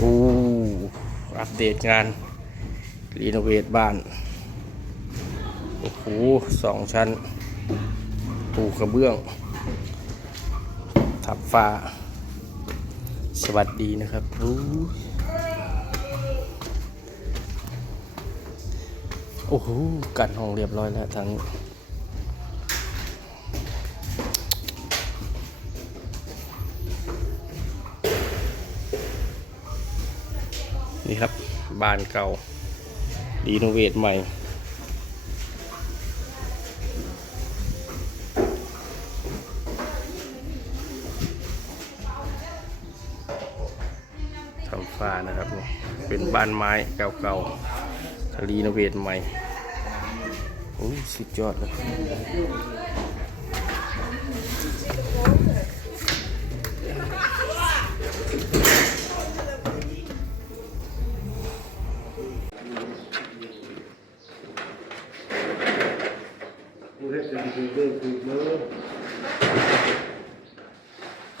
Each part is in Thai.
อู้อัปเดตงาน รีโนเวทบ้าน โอ้โหสองชั้น ปูกระเบื้อง ทับฟ้า สวัสดีนะครับอู้โอ้โหกันห้องเรียบร้อยแล้วทางนี้ นี่ครับบ้านเก่ารีโนเวทใหม่ ทำฟ้านะครับนี่เป็นบ้านไม้เก่าๆรีโนเวทใหม่โอ้สุดยอดเลย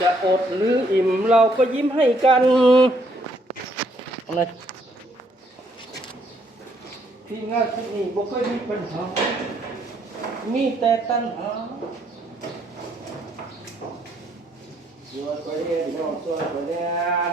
จะอดหรืออิ่มเราก็ยิ้มให้กันอะไรที่งานที่นี่บ่เคยมีปัญหา มีแต่ตัณหาช่วยไปเรียนช่วยไปเรียน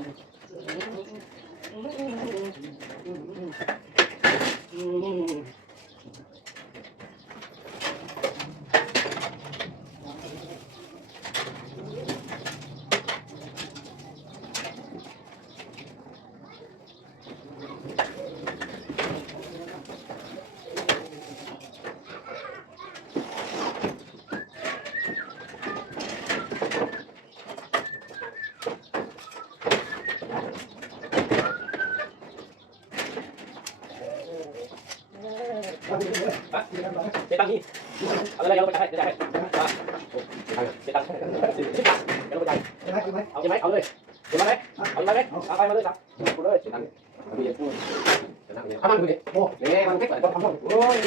để tăng đi ở đây đâu có chạy chạy để tăng để đâu có chạy ông chạy ông ơi để mà đấy ông mà đấy à bay mà đấy sao cô đấy để tăng bây giờ cô để tăng ăn ăn đi ô nè ăn thích lại con không ôi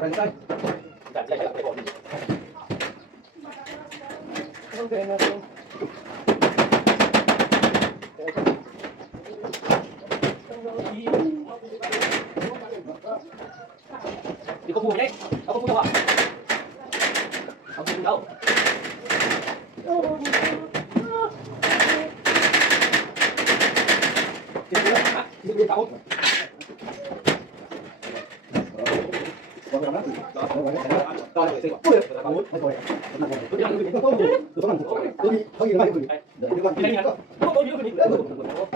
Hãy subscribe cho kênh Ghiền Mì Gõ Để không bỏ lỡ những video hấp dẫn Di ko punin. Ako puno ka. Ako puno daw. Hindi ko takot. Thank you.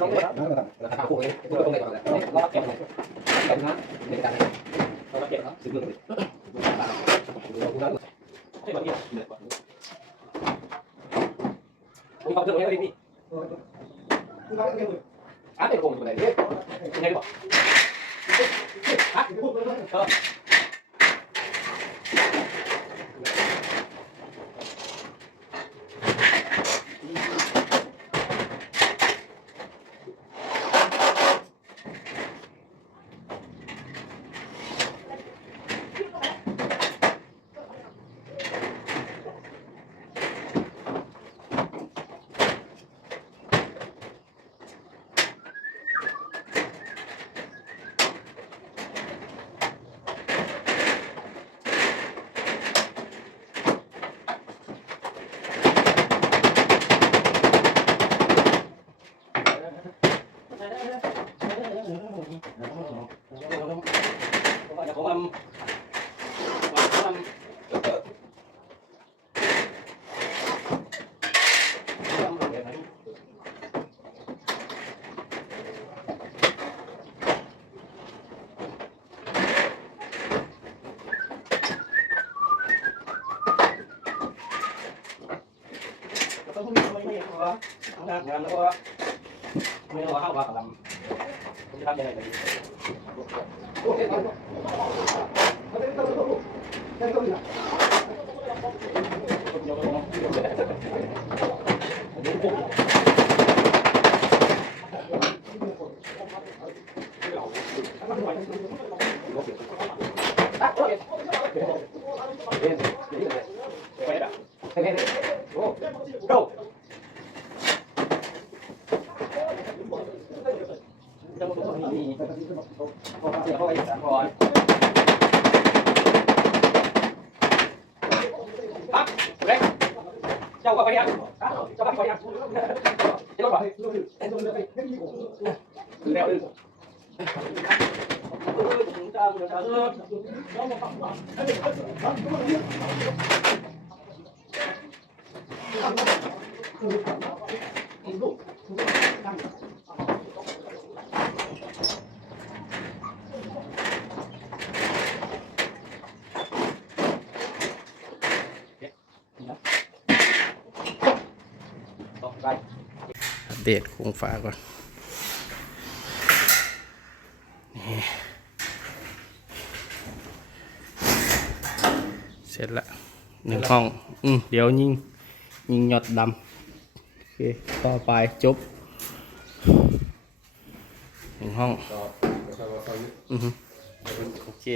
เองไปมาเลยจ้ะกูเลยนั่งมีพูดนั่งเนี่ยนั่งดูดิโอ้เนี่ยมันไม่เกิดต้องทำโอ้ยไปไปไปจ่ยจ่ายจ่ายไปก่อน đi có phun đấy có phun không ạ có phun đâu ตอนซื้อปุ๊บอาวุธไม่ตัวตัวนี้เขาอยู่ไหนคุณเดี๋ยวก่อนที่ไหนกันก็ตัวยืนขึ้นนี่เอาเอาโอ้ยมัน đang ngàn nữa mấy nó hao bạc lắm cũng đang đây này Thank you. านแล้วก็ไม่รอเข้าว่ากับลำผมจะทำยังไงดีเจ้าก็ไปยังเจ้าก็ไปยังเจ้าก็ไปแล้วอึ้งไป อัป เดตโครงฟ้าก่อนนี่เสร็จละหนึ่งห้อง อืมเดี๋ยวยิง ยิงหยอดดำโอเคต่อไปจบหนึ่งห้องอือฮึโอเค